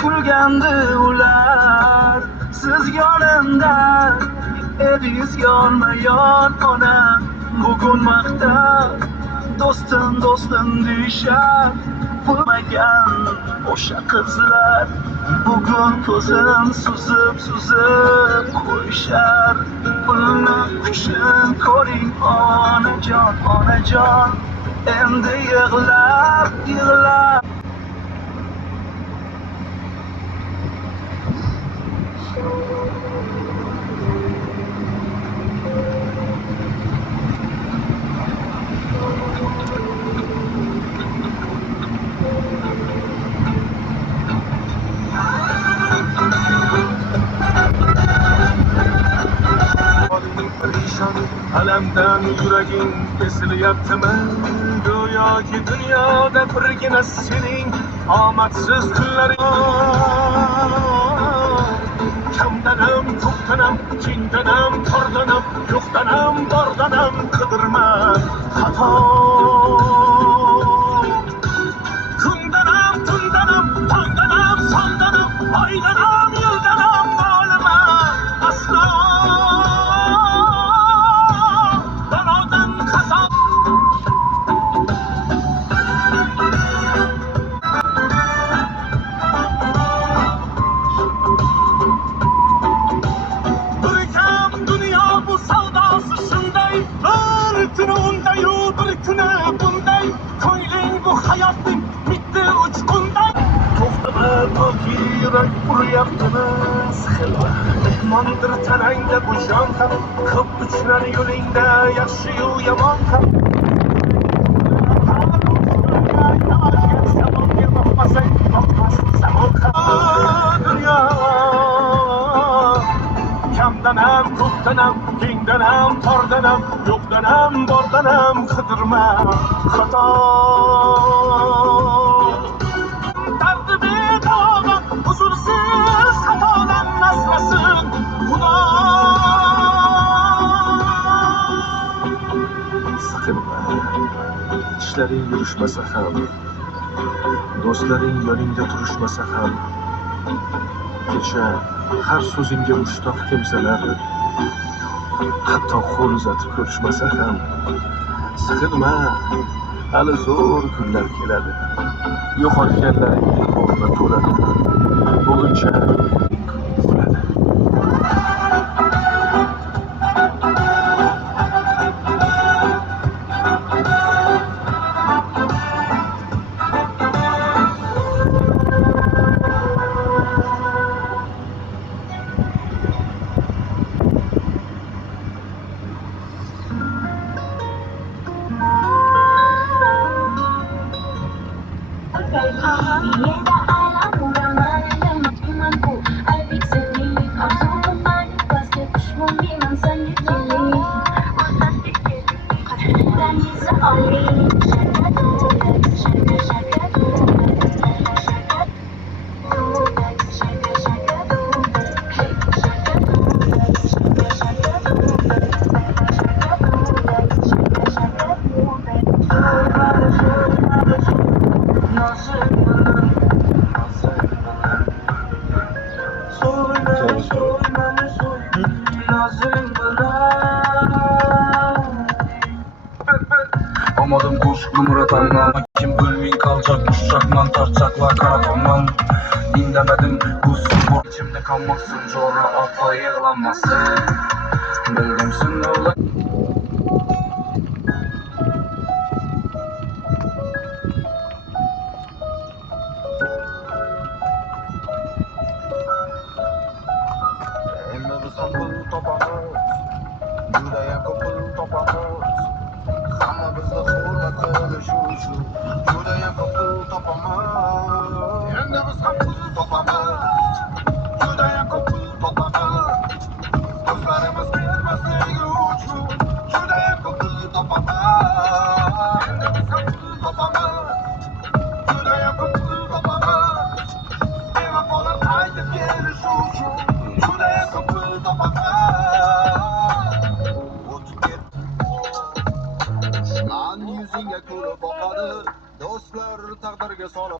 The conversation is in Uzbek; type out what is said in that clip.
kulgandi ular siz yonimda edingiz yonma yon onam bugun maqtab do'stim deyishar bo'lmagan o'sha qizlar bugun ko'zim suzib qo'yishar pulni kuchini ko'ring onajon endi yig'lab alamdan yuraging kesilyaptimi go'yoki dunyoda birgina sening omadsiz kunlaring kamdanam ko'pdanam kengdanam tordanam yo'qdanam bordanam qidirma xato kundanam tundanam tongdanam sondanam oydanam yildanam bo'lma aslo yurak uryaptimi siqilma mehmondir tanangda bu jon ham ko'p uchrar yo'lingda yaxshi-yu yomon ham dunyo kamdanam ko'pdanam kengdanam tordanam yo'qdanam bordanam qidirma xato huzursiz xatodan asrasin Xudo siqilma ishlaring yurishmasa ham do'stlaring yoningda turishmasa ham kecha har so'zingga mushtoq kimsalar hatto qo'l uzatib ko'rishmasa ham siqilma hali zo'r kunlar keladi yo'qotganlaringning o'rni to'ladi buguncha bo'ladi Olmadım qo'shiqni muratamman kim gulming qalchoq ushaqman torchoqlar qaratonman indamadim bu spor ichimda qolmasin jo'ra opa yig'lanmasin bildim sinovlar endi biz ham pul topamiz judayam ko'p pul topamiz hamma bizni hurmat qilishi uchun judayam ko'p pul topamiz endi biz ham pul topamiz judayam ko'p pul topamiz do'stlarimiz ketmasligi uchun judayam ko'p pul topamiz endi biz ham pul topamiz judayam ko'p pul topamiz bevafolar qaytib kelishi uchun judayam